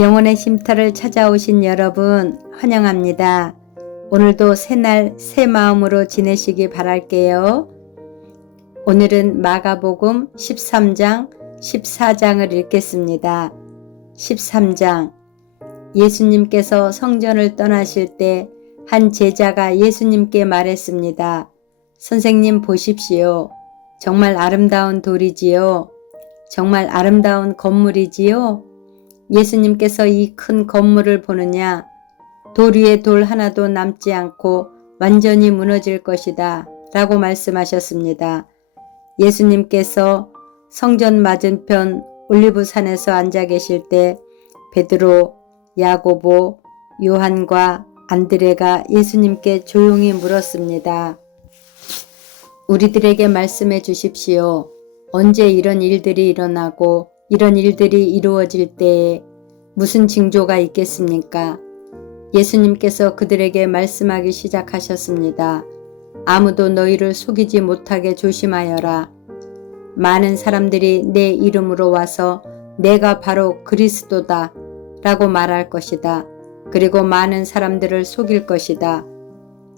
영혼의 쉼터를 찾아오신 여러분 환영합니다. 오늘도 새날 새 마음으로 지내시기 바랄게요. 오늘은 마가복음 13장 14장을 읽겠습니다. 13장 예수님께서 성전을 떠나실 때 한 제자가 예수님께 말했습니다. 선생님 보십시오. 정말 아름다운 돌이지요. 정말 아름다운 건물이지요. 예수님께서 이 큰 건물을 보느냐? 돌 위에 돌 하나도 남지 않고 완전히 무너질 것이다 라고 말씀하셨습니다. 예수님께서 성전 맞은편 올리브산에서 앉아 계실 때 베드로, 야고보, 요한과 안드레가 예수님께 조용히 물었습니다. 우리들에게 말씀해 주십시오. 언제 이런 일들이 일어나고 이런 일들이 이루어질 때에 무슨 징조가 있겠습니까? 예수님께서 그들에게 말씀하기 시작하셨습니다. 아무도 너희를 속이지 못하게 조심하여라. 많은 사람들이 내 이름으로 와서 내가 바로 그리스도다 라고 말할 것이다. 그리고 많은 사람들을 속일 것이다.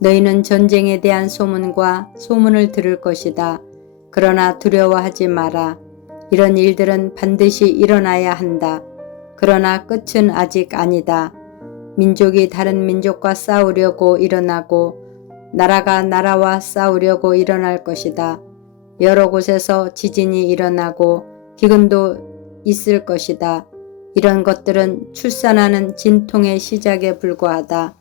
너희는 전쟁에 대한 소문과 소문을 들을 것이다. 그러나 두려워하지 마라. 이런 일들은 반드시 일어나야 한다. 그러나 끝은 아직 아니다. 민족이 다른 민족과 싸우려고 일어나고 나라가 나라와 싸우려고 일어날 것이다. 여러 곳에서 지진이 일어나고 기근도 있을 것이다. 이런 것들은 출산하는 진통의 시작에 불과하다.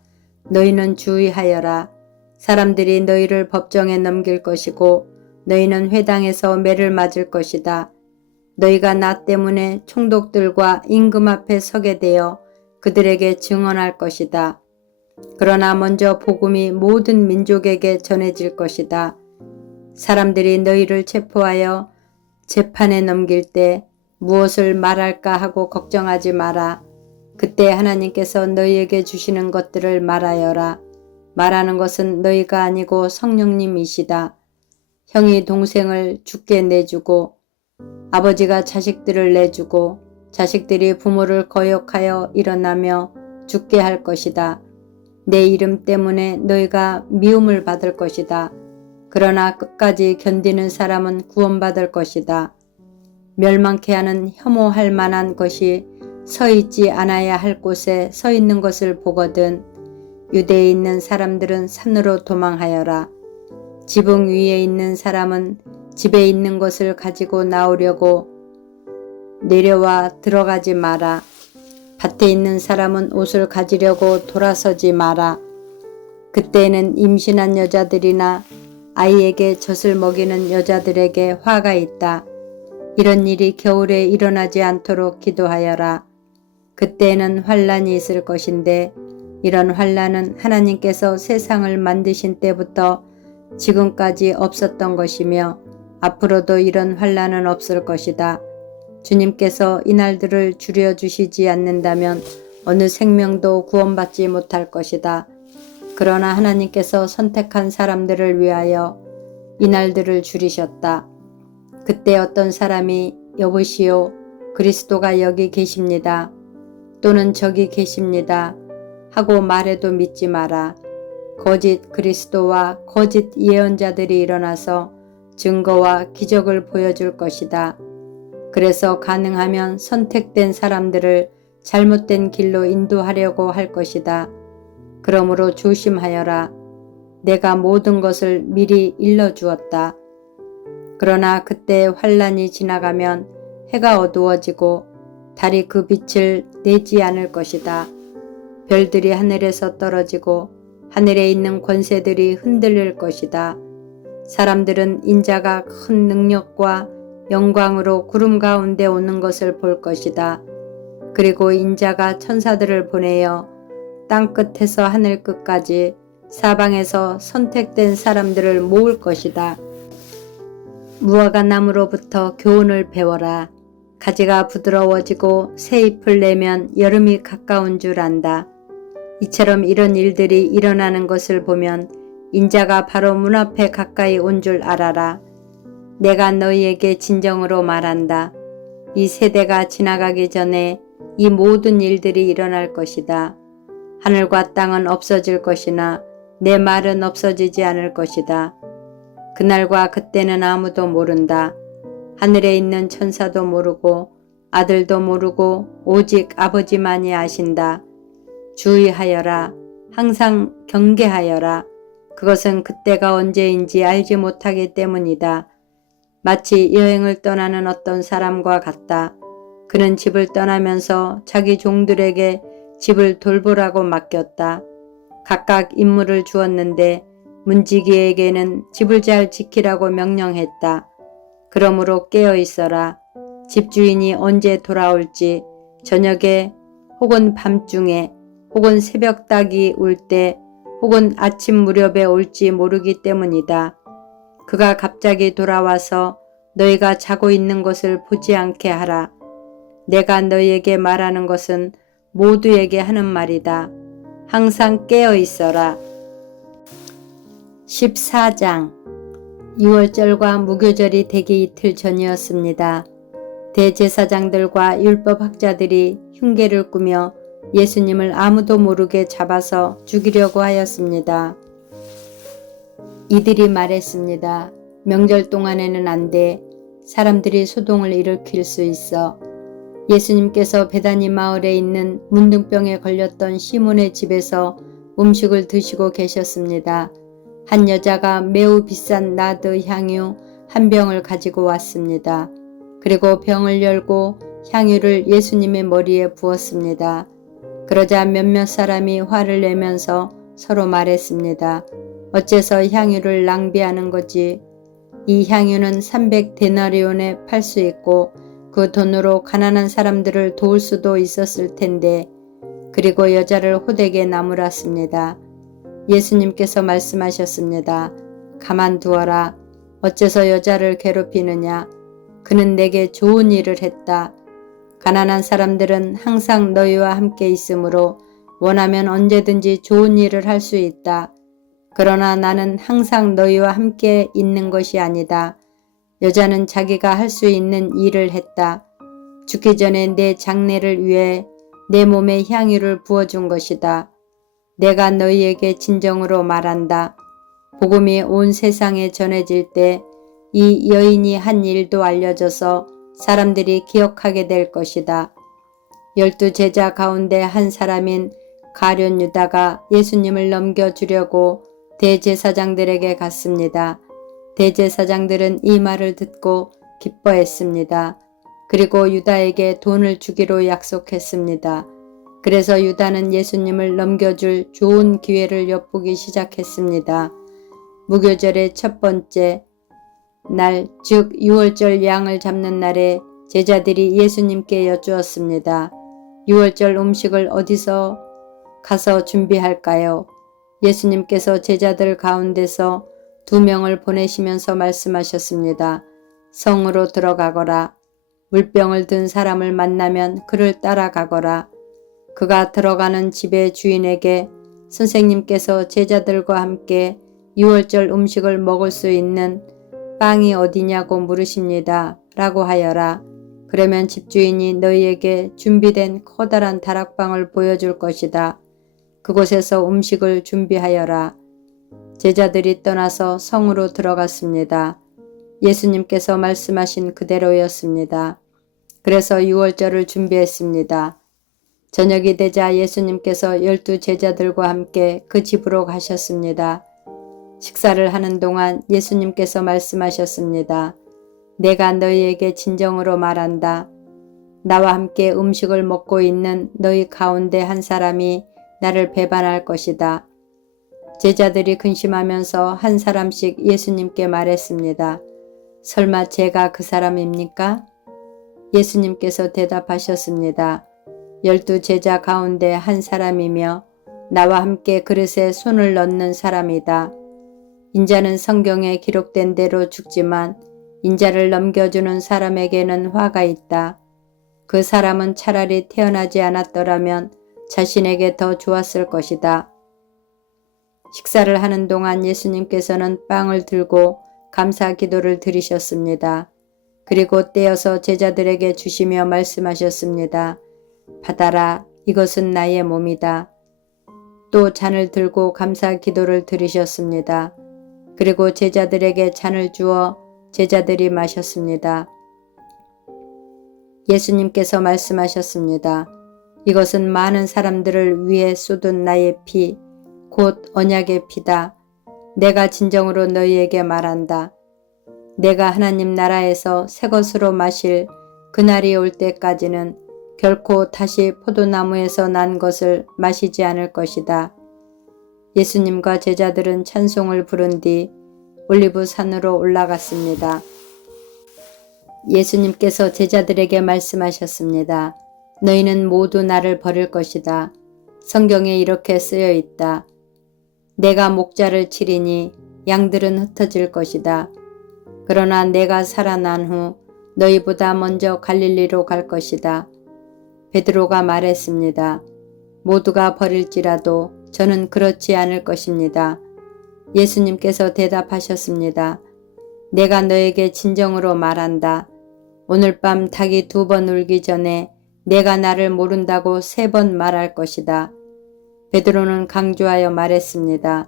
너희는 주의하여라. 사람들이 너희를 법정에 넘길 것이고 너희는 회당에서 매를 맞을 것이다. 너희가 나 때문에 총독들과 임금 앞에 서게 되어 그들에게 증언할 것이다. 그러나 먼저 복음이 모든 민족에게 전해질 것이다. 사람들이 너희를 체포하여 재판에 넘길 때 무엇을 말할까 하고 걱정하지 마라. 그때 하나님께서 너희에게 주시는 것들을 말하여라. 말하는 것은 너희가 아니고 성령님이시다. 형이 동생을 죽게 내주고 아버지가 자식들을 내주고 자식들이 부모를 거역하여 일어나며 죽게 할 것이다. 내 이름 때문에 너희가 미움을 받을 것이다. 그러나 끝까지 견디는 사람은 구원받을 것이다. 멸망케 하는 혐오할 만한 것이 서 있지 않아야 할 곳에 서 있는 것을 보거든 유대에 있는 사람들은 산으로 도망하여라. 지붕 위에 있는 사람은 집에 있는 것을 가지고 나오려고 내려와 들어가지 마라. 밭에 있는 사람은 옷을 가지려고 돌아서지 마라. 그때에는 임신한 여자들이나 아이에게 젖을 먹이는 여자들에게 화가 있다. 이런 일이 겨울에 일어나지 않도록 기도하여라. 그때에는 환란이 있을 것인데 이런 환란은 하나님께서 세상을 만드신 때부터 지금까지 없었던 것이며 앞으로도 이런 환란은 없을 것이다. 주님께서 이날들을 줄여주시지 않는다면 어느 생명도 구원받지 못할 것이다. 그러나 하나님께서 선택한 사람들을 위하여 이날들을 줄이셨다. 그때 어떤 사람이 여보시오, 그리스도가 여기 계십니다. 또는 저기 계십니다. 하고 말해도 믿지 마라. 거짓 그리스도와 거짓 예언자들이 일어나서 증거와 기적을 보여줄 것이다. 그래서 가능하면 선택된 사람들을 잘못된 길로 인도하려고 할 것이다. 그러므로 조심하여라. 내가 모든 것을 미리 일러주었다. 그러나 그때 환란이 지나가면 해가 어두워지고 달이 그 빛을 내지 않을 것이다. 별들이 하늘에서 떨어지고 하늘에 있는 권세들이 흔들릴 것이다. 사람들은 인자가 큰 능력과 영광으로 구름 가운데 오는 것을 볼 것이다. 그리고 인자가 천사들을 보내어 땅끝에서 하늘 끝까지 사방에서 선택된 사람들을 모을 것이다. 무화과 나무로부터 교훈을 배워라. 가지가 부드러워지고 새 잎을 내면 여름이 가까운 줄 안다. 이처럼 이런 일들이 일어나는 것을 보면 인자가 바로 문 앞에 가까이 온 줄 알아라. 내가 너희에게 진정으로 말한다. 이 세대가 지나가기 전에 이 모든 일들이 일어날 것이다. 하늘과 땅은 없어질 것이나 내 말은 없어지지 않을 것이다. 그날과 그때는 아무도 모른다. 하늘에 있는 천사도 모르고 아들도 모르고 오직 아버지만이 아신다. 주의하여라. 항상 경계하여라. 그것은 그때가 언제인지 알지 못하기 때문이다. 마치 여행을 떠나는 어떤 사람과 같다. 그는 집을 떠나면서 자기 종들에게 집을 돌보라고 맡겼다. 각각 임무를 주었는데 문지기에게는 집을 잘 지키라고 명령했다. 그러므로 깨어 있어라. 집주인이 언제 돌아올지 저녁에 혹은 밤중에 혹은 새벽 닭이 울 때 혹은 아침 무렵에 올지 모르기 때문이다. 그가 갑자기 돌아와서 너희가 자고 있는 것을 보지 않게 하라. 내가 너희에게 말하는 것은 모두에게 하는 말이다. 항상 깨어 있어라. 14장. 6월절과 무교절이 되기 이틀 전이었습니다. 대제사장들과 율법학자들이 흉계를 꾸며 예수님을 아무도 모르게 잡아서 죽이려고 하였습니다. 이들이 말했습니다. 명절 동안에는 안 돼. 사람들이 소동을 일으킬 수 있어. 예수님께서 베다니 마을에 있는 문둥병에 걸렸던 시몬의 집에서 음식을 드시고 계셨습니다. 한 여자가 매우 비싼 나드 향유 한 병을 가지고 왔습니다. 그리고 병을 열고 향유를 예수님의 머리에 부었습니다. 그러자 몇몇 사람이 화를 내면서 서로 말했습니다. 어째서 향유를 낭비하는 거지? 이 향유는 300데나리온에 팔 수 있고 그 돈으로 가난한 사람들을 도울 수도 있었을 텐데. 그리고 여자를 호되게 나무랐습니다. 예수님께서 말씀하셨습니다. 가만두어라. 어째서 여자를 괴롭히느냐? 그는 내게 좋은 일을 했다. 가난한 사람들은 항상 너희와 함께 있으므로 원하면 언제든지 좋은 일을 할 수 있다. 그러나 나는 항상 너희와 함께 있는 것이 아니다. 여자는 자기가 할 수 있는 일을 했다. 죽기 전에 내 장례를 위해 내 몸에 향유를 부어준 것이다. 내가 너희에게 진정으로 말한다. 복음이 온 세상에 전해질 때 이 여인이 한 일도 알려져서 사람들이 기억하게 될 것이다. 12 제자 가운데 한 사람인 가룟 유다가 예수님을 넘겨주려고 대제사장들에게 갔습니다. 대제사장들은 이 말을 듣고 기뻐했습니다. 그리고 유다에게 돈을 주기로 약속했습니다. 그래서 유다는 예수님을 넘겨줄 좋은 기회를 엿보기 시작했습니다. 무교절의 첫 번째 날, 즉 6월절 양을 잡는 날에 제자들이 예수님께 여쭈었습니다. 6월절 음식을 어디서 가서 준비할까요? 예수님께서 제자들 가운데서 2명을 보내시면서 말씀하셨습니다. 성으로 들어가거라. 물병을 든 사람을 만나면 그를 따라가거라. 그가 들어가는 집의 주인에게 선생님께서 제자들과 함께 6월절 음식을 먹을 수 있는 빵이 어디냐고 물으십니다. 라고 하여라. 그러면 집주인이 너희에게 준비된 커다란 다락방을 보여줄 것이다. 그곳에서 음식을 준비하여라. 제자들이 떠나서 성으로 들어갔습니다. 예수님께서 말씀하신 그대로였습니다. 그래서 6월절을 준비했습니다. 저녁이 되자 예수님께서 12 제자들과 함께 그 집으로 가셨습니다. 식사를 하는 동안 예수님께서 말씀하셨습니다. 내가 너희에게 진정으로 말한다. 나와 함께 음식을 먹고 있는 너희 가운데 한 사람이 나를 배반할 것이다. 제자들이 근심하면서 한 사람씩 예수님께 말했습니다. 설마 제가 그 사람입니까? 예수님께서 대답하셨습니다. 12 제자 가운데 한 사람이며 나와 함께 그릇에 손을 넣는 사람이다. 인자는 성경에 기록된 대로 죽지만 인자를 넘겨주는 사람에게는 화가 있다. 그 사람은 차라리 태어나지 않았더라면 자신에게 더 좋았을 것이다. 식사를 하는 동안 예수님께서는 빵을 들고 감사 기도를 드리셨습니다. 그리고 떼어서 제자들에게 주시며 말씀하셨습니다. 받아라, 이것은 나의 몸이다. 또 잔을 들고 감사 기도를 드리셨습니다. 그리고 제자들에게 잔을 주어 제자들이 마셨습니다. 예수님께서 말씀하셨습니다. 이것은 많은 사람들을 위해 쏟은 나의 피, 곧 언약의 피다. 내가 진정으로 너희에게 말한다. 내가 하나님 나라에서 새 것으로 마실 그날이 올 때까지는 결코 다시 포도나무에서 난 것을 마시지 않을 것이다. 예수님과 제자들은 찬송을 부른 뒤 올리브 산으로 올라갔습니다. 예수님께서 제자들에게 말씀하셨습니다. 너희는 모두 나를 버릴 것이다. 성경에 이렇게 쓰여 있다. 내가 목자를 치리니 양들은 흩어질 것이다. 그러나 내가 살아난 후 너희보다 먼저 갈릴리로 갈 것이다. 베드로가 말했습니다. 모두가 버릴지라도 저는 그렇지 않을 것입니다. 예수님께서 대답하셨습니다. 내가 너에게 진정으로 말한다. 오늘 밤 닭이 2번 울기 전에 내가 나를 모른다고 3번 말할 것이다. 베드로는 강조하여 말했습니다.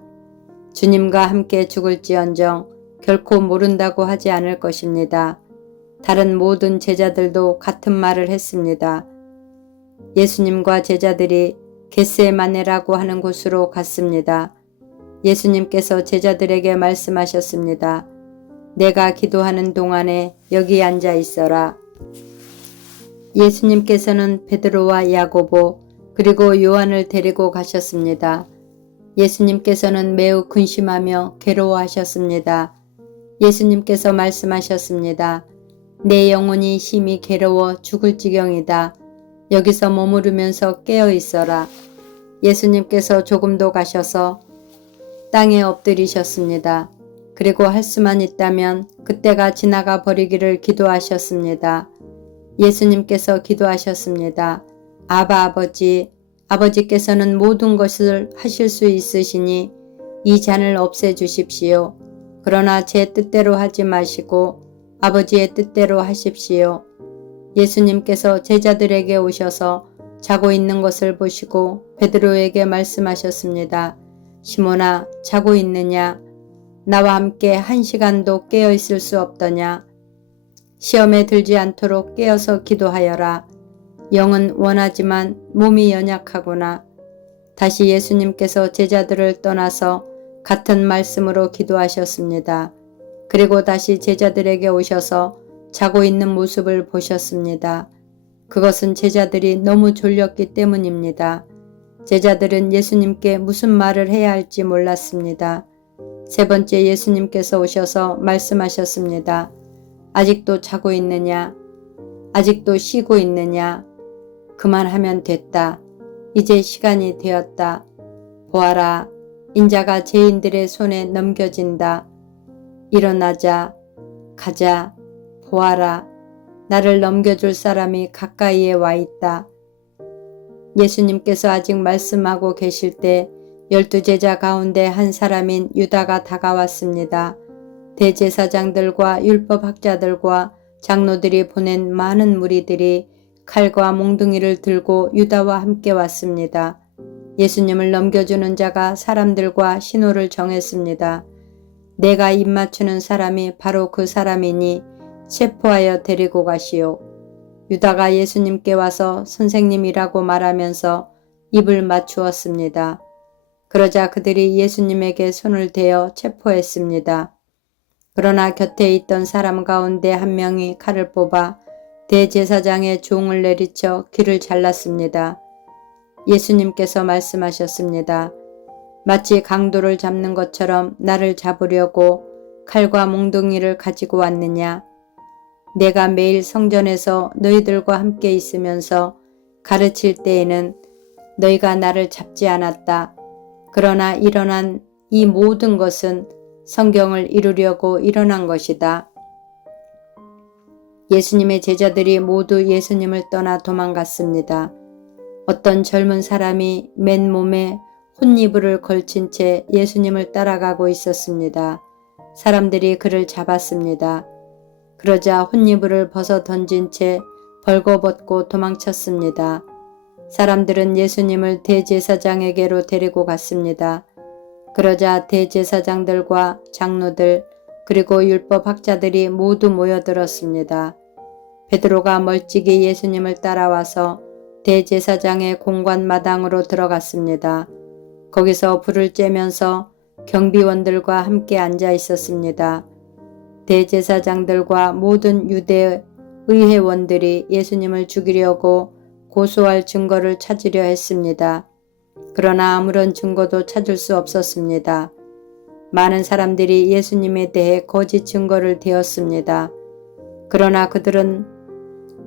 주님과 함께 죽을지언정 결코 모른다고 하지 않을 것입니다. 다른 모든 제자들도 같은 말을 했습니다. 예수님과 제자들이 겟세마네라고 하는 곳으로 갔습니다. 예수님께서 제자들에게 말씀하셨습니다. 내가 기도하는 동안에 여기 앉아 있어라. 예수님께서는 베드로와 야고보 그리고 요한을 데리고 가셨습니다. 예수님께서는 매우 근심하며 괴로워하셨습니다. 예수님께서 말씀하셨습니다. 내 영혼이 심히 괴로워 죽을 지경이다. 여기서 머무르면서 깨어 있어라. 예수님께서 조금도 가셔서 땅에 엎드리셨습니다. 그리고 할 수만 있다면 그때가 지나가 버리기를 기도하셨습니다. 예수님께서 기도하셨습니다. 아바 아버지, 아버지께서는 모든 것을 하실 수 있으시니 이 잔을 없애주십시오. 그러나 제 뜻대로 하지 마시고 아버지의 뜻대로 하십시오. 예수님께서 제자들에게 오셔서 자고 있는 것을 보시고 베드로에게 말씀하셨습니다. 시몬아, 자고 있느냐? 나와 함께 1시간도 깨어 있을 수 없더냐? 시험에 들지 않도록 깨어서 기도하여라. 영은 원하지만 몸이 연약하구나. 다시 예수님께서 제자들을 떠나서 같은 말씀으로 기도하셨습니다. 그리고 다시 제자들에게 오셔서 자고 있는 모습을 보셨습니다. 그것은 제자들이 너무 졸렸기 때문입니다. 제자들은 예수님께 무슨 말을 해야 할지 몰랐습니다. 3번째 예수님께서 오셔서 말씀하셨습니다. 아직도 자고 있느냐? 아직도 쉬고 있느냐? 그만하면 됐다. 이제 시간이 되었다. 보아라, 인자가 죄인들의 손에 넘겨진다. 일어나자, 가자, 보아라, 나를 넘겨줄 사람이 가까이에 와 있다. 예수님께서 아직 말씀하고 계실 때 12제자 가운데 한 사람인 유다가 다가왔습니다. 대제사장들과 율법학자들과 장로들이 보낸 많은 무리들이 칼과 몽둥이를 들고 유다와 함께 왔습니다. 예수님을 넘겨주는 자가 사람들과 신호를 정했습니다. 내가 입맞추는 사람이 바로 그 사람이니 체포하여 데리고 가시오. 유다가 예수님께 와서 선생님이라고 말하면서 입을 맞추었습니다. 그러자 그들이 예수님에게 손을 대어 체포했습니다. 그러나 곁에 있던 사람 가운데 한 명이 칼을 뽑아 대제사장의 종을 내리쳐 귀를 잘랐습니다. 예수님께서 말씀하셨습니다. 마치 강도를 잡는 것처럼 나를 잡으려고 칼과 몽둥이를 가지고 왔느냐? 내가 매일 성전에서 너희들과 함께 있으면서 가르칠 때에는 너희가 나를 잡지 않았다. 그러나 일어난 이 모든 것은 성경을 이루려고 일어난 것이다. 예수님의 제자들이 모두 예수님을 떠나 도망갔습니다. 어떤 젊은 사람이 맨몸에 혼이불을 걸친 채 예수님을 따라가고 있었습니다. 사람들이 그를 잡았습니다. 그러자 혼이불을 벗어 던진 채 벌거벗고 도망쳤습니다. 사람들은 예수님을 대제사장에게로 데리고 갔습니다. 그러자 대제사장들과 장로들 그리고 율법학자들이 모두 모여들었습니다. 베드로가 멀찍이 예수님을 따라와서 대제사장의 공관 마당으로 들어갔습니다. 거기서 불을 쬐면서 경비원들과 함께 앉아 있었습니다. 대제사장들과 모든 유대 의회원들이 예수님을 죽이려고 고소할 증거를 찾으려 했습니다. 그러나 아무런 증거도 찾을 수 없었습니다. 많은 사람들이 예수님에 대해 거짓 증거를 대었습니다. 그러나 그들은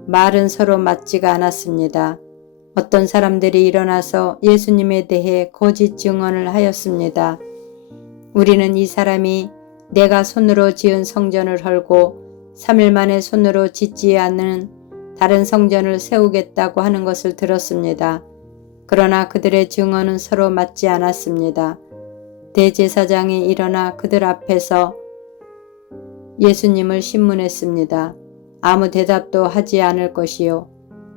말은 서로 맞지가 않았습니다. 어떤 사람들이 일어나서 예수님에 대해 거짓 증언을 하였습니다. 우리는 이 사람이 내가 손으로 지은 성전을 헐고 3일 만에 손으로 짓지 않는 다른 성전을 세우겠다고 하는 것을 들었습니다. 그러나 그들의 증언은 서로 맞지 않았습니다. 대제사장이 일어나 그들 앞에서 예수님을 신문했습니다. 아무 대답도 하지 않을 것이요.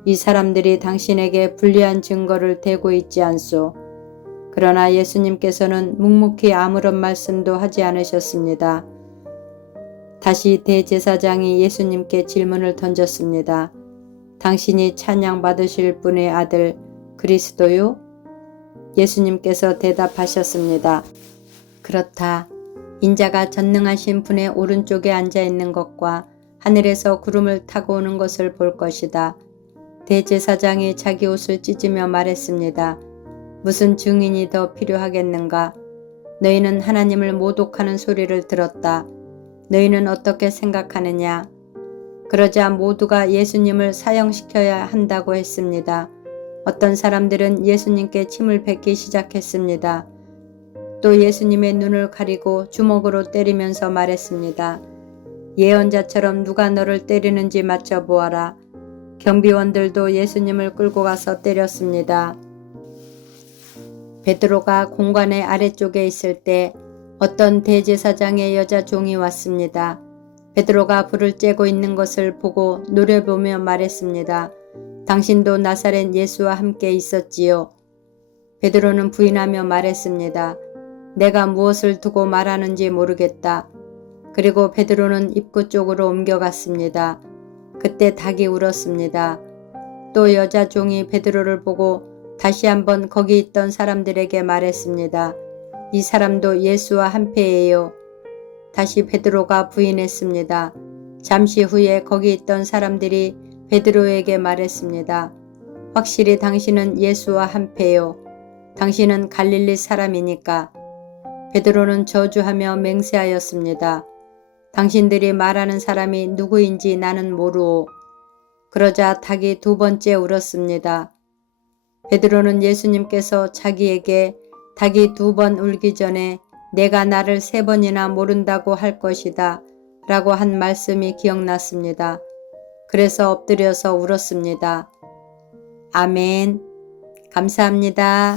이 사람들이 당신에게 불리한 증거를 대고 있지 않소. 그러나 예수님께서는 묵묵히 아무런 말씀도 하지 않으셨습니다. 다시 대제사장이 예수님께 질문을 던졌습니다. 당신이 찬양받으실 분의 아들 그리스도요? 예수님께서 대답하셨습니다. 그렇다. 인자가 전능하신 분의 오른쪽에 앉아 있는 것과 하늘에서 구름을 타고 오는 것을 볼 것이다. 대제사장이 자기 옷을 찢으며 말했습니다. 무슨 증인이 더 필요하겠는가? 너희는 하나님을 모독하는 소리를 들었다. 너희는 어떻게 생각하느냐? 그러자 모두가 예수님을 사형시켜야 한다고 했습니다. 어떤 사람들은 예수님께 침을 뱉기 시작했습니다. 또 예수님의 눈을 가리고 주먹으로 때리면서 말했습니다. 예언자처럼 누가 너를 때리는지 맞춰보아라. 경비원들도 예수님을 끌고 가서 때렸습니다. 베드로가 공관의 아래쪽에 있을 때 어떤 대제사장의 여자 종이 왔습니다. 베드로가 불을 쬐고 있는 것을 보고 노려보며 말했습니다. 당신도 나사렛 예수와 함께 있었지요. 베드로는 부인하며 말했습니다. 내가 무엇을 두고 말하는지 모르겠다. 그리고 베드로는 입구 쪽으로 옮겨갔습니다. 그때 닭이 울었습니다. 또 여자 종이 베드로를 보고 다시 한번 거기 있던 사람들에게 말했습니다. 이 사람도 예수와 한패예요. 다시 베드로가 부인했습니다. 잠시 후에 거기 있던 사람들이 베드로에게 말했습니다. 확실히 당신은 예수와 한패요. 당신은 갈릴리 사람이니까. 베드로는 저주하며 맹세하였습니다. 당신들이 말하는 사람이 누구인지 나는 모르오. 그러자 닭이 두 번째 울었습니다. 베드로는 예수님께서 자기에게 닭이 두 번 울기 전에 내가 나를 3번이나 모른다고 할 것이다 라고 한 말씀이 기억났습니다. 그래서 엎드려서 울었습니다. 아멘. 감사합니다.